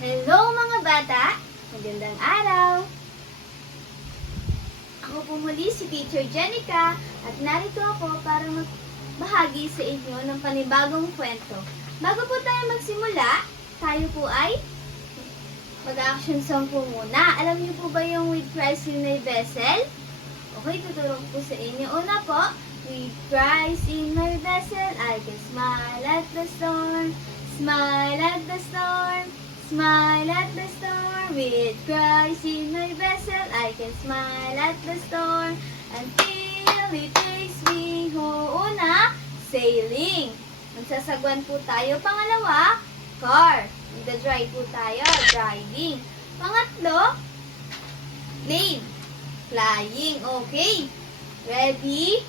Hello mga bata! Magandang araw! Ako po muli si Teacher Jenica at narito ako para magbahagi sa inyo ng panibagong kwento. Bago po tayo magsimula, tayo po ay mag-action song po muna. Alam niyo po ba yung With Christ in my vessel? Okay, tuturo ko po sa inyo. Una po, with Christ in my vessel, I can smile at the storm, smile at the storm. Smile at the storm, with Christ in my vessel, I can smile at the storm until it takes me home. Una, sailing. Magsasagwan po tayo. Pangalawa, car. Magda-drive po tayo, driving. Pangatlo, plane. Flying. Okay. Ready?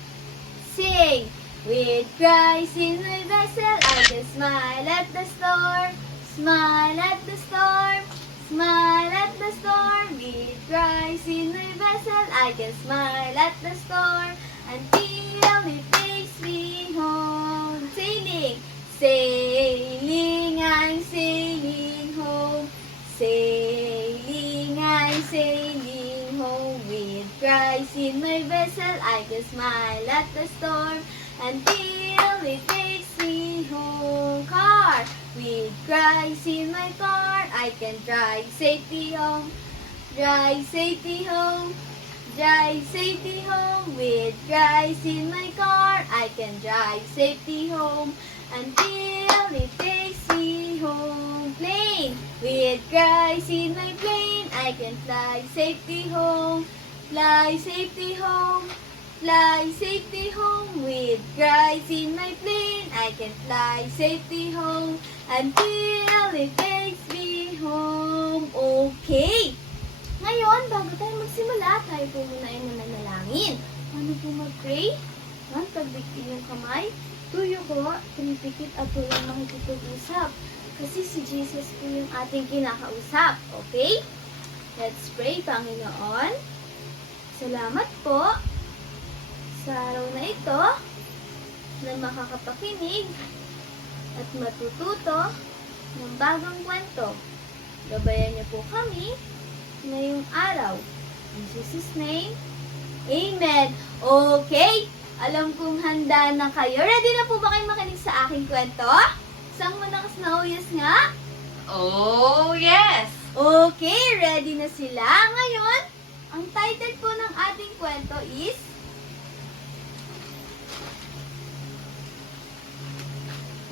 Sing. With Christ in my vessel, I can smile at the storm. Smile at the storm, smile at the storm. With Christ in my vessel, I can smile at the storm until it takes me home. Sailing, sailing, I'm sailing home. Sailing, I'm sailing home. With Christ in my vessel, I can smile at the storm until it takes me home. Car. With Christ in my car, I can drive safely home. Drive safely home. Drive safely home. With Christ in my car, I can drive safely home until it takes me home. Plane. With Christ in my plane, I can fly safely home. Fly safely home. Fly safely home. With Christ in my plane, I can fly safely home until it takes me home. Okay. Ngayon, bago tayo magsimula, tayo po muna ay mananalangin. Ano po mag-pray? One, pagbigtin yung kamay. Tuyo ko, pinipikit at walang makikipag-usap. Kasi si Jesus po yung ating kinakausap. Okay? Let's pray, Panginoon. Salamat po sa araw na ito na makakapakinig at matututo ng bagong kwento. Gabayan niyo po kami ngayong araw. In Jesus' name, Amen. Okay, alam kong handa na kayo. Ready na po ba kayo makinig sa aking kwento? Sang malakas na uyas nga? Oh, yes! Okay, ready na sila. Ngayon, ang title po ng ating kwento is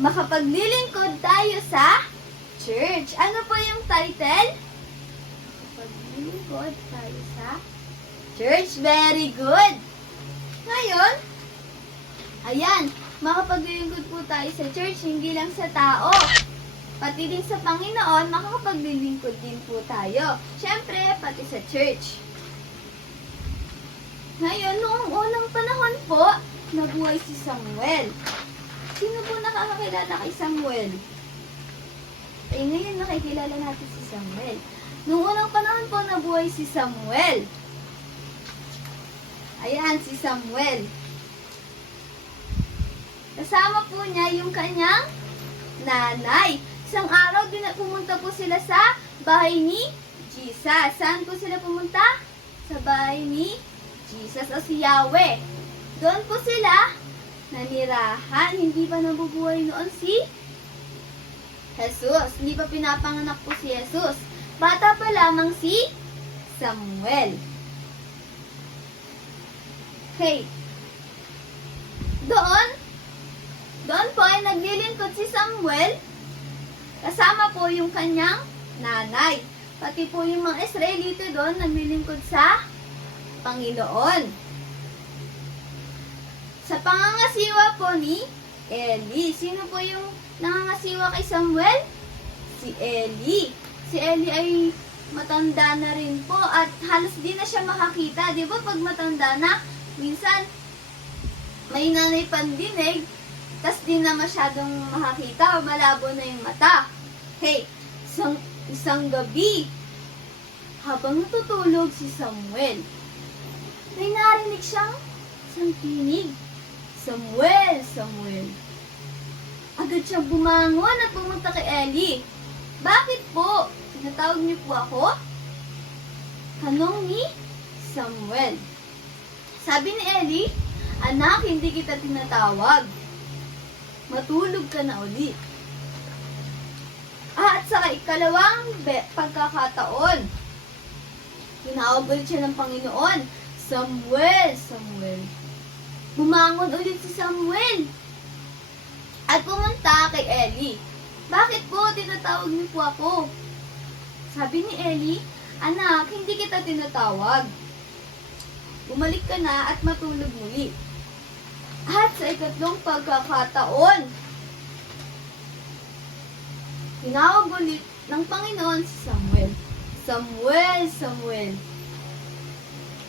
Makapaglilingkod tayo sa church. Ano po yung title? Makapaglilingkod tayo sa church. Very good. Ngayon, ayan, makapaglilingkod po tayo sa church, hindi lang sa tao. Pati din sa Panginoon, makakapaglilingkod din po tayo. Siyempre, pati sa church. Ngayon, noong unang panahon po, nabuhay si Samuel. Sino po nakakakilala kay Samuel? Eh, ngayon nakikilala natin si Samuel. Noong unang panahon po, nabuhay si Samuel. Ayan, si Samuel. Kasama po niya yung kanyang nanay. Isang araw, pumunta po sila sa bahay ni Jesus. Saan po sila pumunta? Sa bahay ni Jesus o si Yahweh. Doon po sila nanirahan. Hindi pa nabubuhay noon si Jesus. Hindi pa pinapanganak po si Jesus. Bata pa lamang si Samuel. Okay. Doon po ay naglilingkod si Samuel. Kasama po yung kanyang nanay. Pati po yung mga Israelite doon naglilingkod sa Panginoon. Sa pangangasiwa po ni Eli. Sino po yung nangangasiwa kay Samuel? Si Eli. Si Eli ay matanda na rin po at halos di na siya makakita. Di ba pag matanda na, minsan may nanay pandinig, tas di na masyadong makakita o malabo na yung mata. Hey, isang gabi, habang natutulog si Samuel, may narinig siyang isang tinig. Samuel, Samuel. Agad siyang bumangon at pumunta kay Eli. Bakit po? Tinatawag niyo po ako? Tanong ni Samuel. Sabi ni Eli, anak, hindi kita tinatawag. Matulog ka na uli. At sa ikalawang pagkakataon, tinawag ulit siya ng Panginoon, Samuel, Samuel. Bumangon ulit si Samuel. At pumunta kay Eli. Bakit po tinatawag niyo po ako? Sabi ni Eli, anak, hindi kita tinatawag. Bumalik ka na at matulog muli. At sa ikatlong pagkakataon, tinawag ulit ng Panginoon si Samuel. Samuel, Samuel.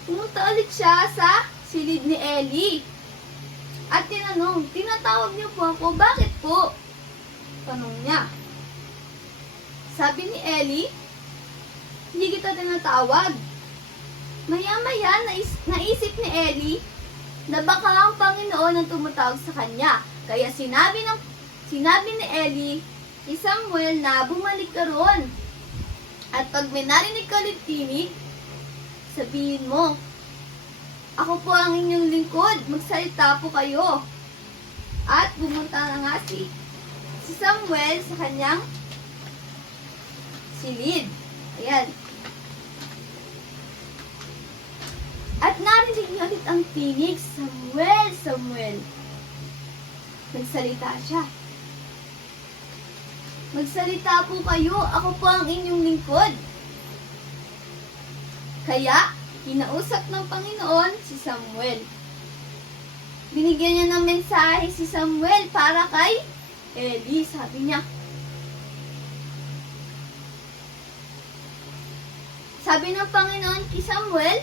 Pumunta ulit siya sa silid ni Eli. At tinanong, tinatawag niyo po ako, bakit po? Tanong niya. Sabi ni Eli, hindi kita tinatawag. Maya-maya, naisip ni Eli na baka ang Panginoon ang tumatawag sa kanya. Kaya sinabi ni Eli si Samuel na bumalik ka roon. At pag may narinig ka ulit tinig, sabihin mo, ako po ang inyong lingkod, magsalita po kayo. At pumunta na nga si Samuel sa kanyang silid. Ayan. At narinig niya ulit ang tinig, Samuel, Samuel. Nagsalita siya. Magsalita po kayo, ako po ang inyong lingkod. Kaya, kinausap ng Panginoon si Samuel. Binigyan niya ng mensahe si Samuel para kay Eli, sabi niya. Sabi ng Panginoon kay Samuel,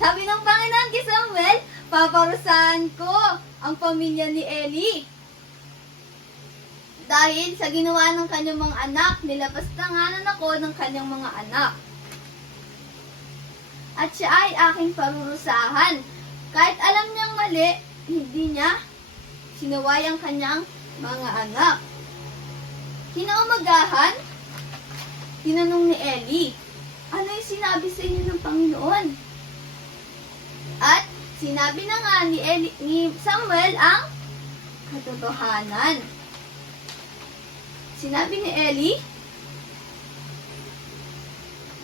sabi ng Panginoon kay Samuel, paparusahan ko ang pamilya ni Eli. Dahil sa ginawa ng kanyang mga anak, nilapastanganan ako ng kanyang mga anak. At siya ay aking parurusahan. Kahit alam niyang mali, hindi niya sinaway ang kanyang mga anak. Kinaumagahan, tinanong ni Eli, ano yung sinabi sa inyo ng Panginoon? At sinabi na nga ni Samuel ang katotohanan. Sinabi ni Eli,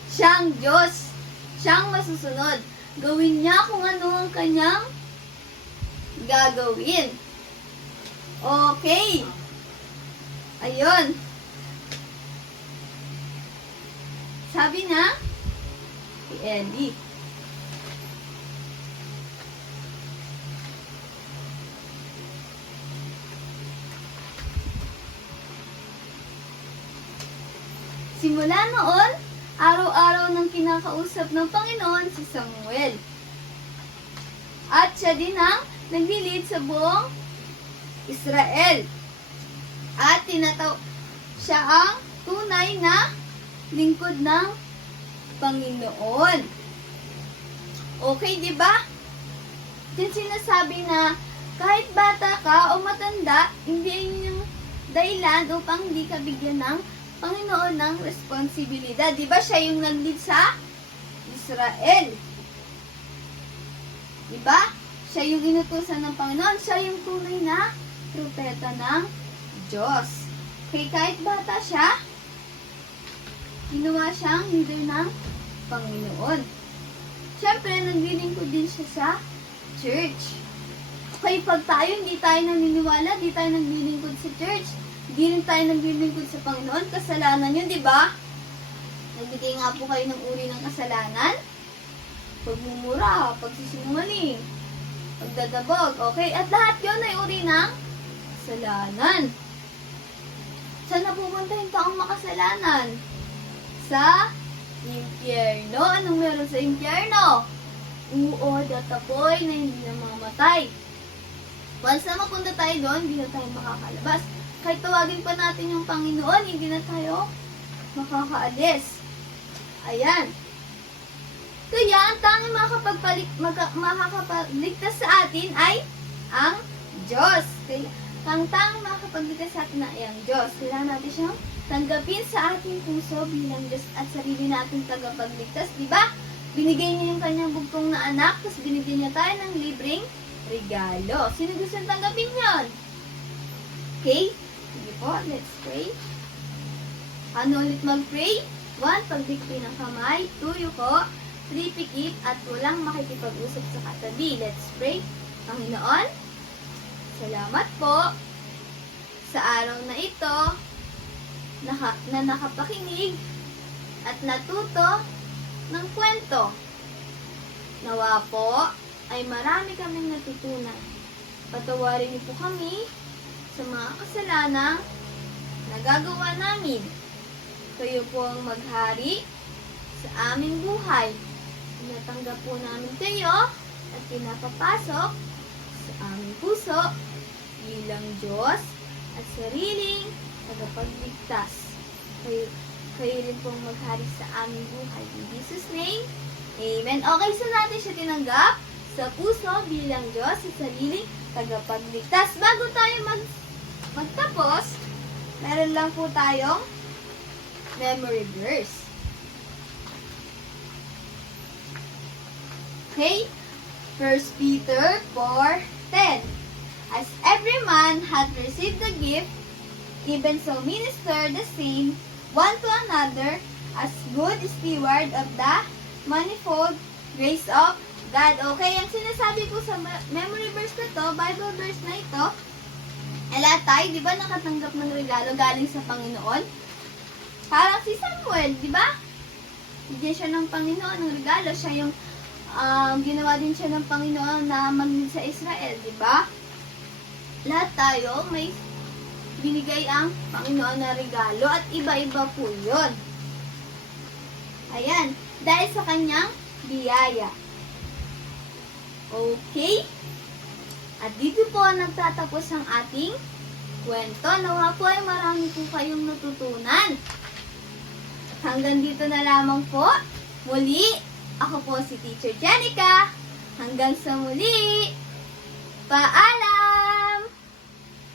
siyang Diyos, siyang masusunod. Gawin niya kung ano ang kanyang gagawin. Okay. Ayun. Sabi na si Eli. Simula noon, araw-araw nang kinakausap ng Panginoon si Samuel. At siya din ang naglilid sa buong Israel. At siya ang tunay na lingkod ng Panginoon. Okay, di ba? Din sinasabi na kahit bata ka o matanda, hindi yun yung dahilan upang hindi ka bigyan ng Panginoon ng responsibilidad. Di ba siya yung nag-lead sa Israel? Di ba? Siya yung inutusan ng Panginoon. Siya yung tunay na propeta ng Diyos. Kaya kahit bata siya, ginawa siyang leader ng Panginoon. Siyempre, naglilingkod din siya sa church. Okay, pag tayo, hindi tayo naniniwala, hindi tayo naglilingkod sa church, hindi rin tayo naglilingkod sa Panginoon, kasalanan yun, di ba? Nagbigay nga po kayo ng uri ng kasalanan. Pagmumura, pagsisinungaling, pagdadabog, okay? At lahat yun ay uri ng kasalanan. Saan napupunta yung taong makasalanan? Sa impyerno. Anong meron sa impyerno? Uod at apoy na hindi na mamamatay. Once na mapunta tayo doon, hindi na tayo makakalabas. Kahit tawagin pa natin yung Panginoon, hindi na tayo makakaalis. Ayan. Kaya ang tanging makakapagligtas sa atin ay ang Diyos. Kaya ang tanging makakapagligtas sa atin ay ang Diyos. Kailangan natin siyang tanggapin sa ating puso bilang Diyos at sarili nating tagapagligtas. Diba? Binigay niya yung kanyang bugtong na anak, tapos binigyan niya tayo ng libreng regalo. Sino gusto tanggapin yon? Okay? Sige po, let's pray. Ano ulit mag-pray? 1. Pagdikti ng kamay. 2. Yuko. 3. Pikit at walang makikipag-usap sa katabi. Let's pray. Panginoon, salamat po sa araw na ito na nakapakinig at natuto ng kwento. Nawa po ay marami kaming natutunan. Patawarin niyo po kami sa mga kasalanang nagagawa namin. Kayo po ang maghari sa aming buhay. Tinatanggap po namin kayo at pinapapasok sa aming puso bilang Diyos at sariling tagapagligtas. Kayo rin pong maghari sa aming buhay. In Jesus' name, Amen. Okay, so natin siya tinanggap sa puso bilang Diyos at sariling tagapagligtas. Bago tayo magtapos, meron lang po tayong memory verse. Okay? 1 Peter 4:10. As every man hath received the gift, even so minister the same one to another as good steward of the manifold grace of God. Okay, ang sinasabi ko sa memory verse na to, Bible verse na ito, lahat tayo, di ba, nakatanggap ng regalo galing sa Panginoon? Parang si Samuel, di ba? Bigyan siya ng Panginoon ng regalo. Siya yung ginawa din siya ng Panginoon na maglid sa Israel, di ba? Lahat tayo may binigay ang Panginoon na regalo at iba-iba po yun. Ayan, dahil sa kanyang biyaya. Okay? At dito po nagtatapos ang ating kwento. Nawa po ay marami po kayong natutunan. At hanggang dito na lamang po. Muli, ako po si Teacher Jenica. Hanggang sa muli. Paalam!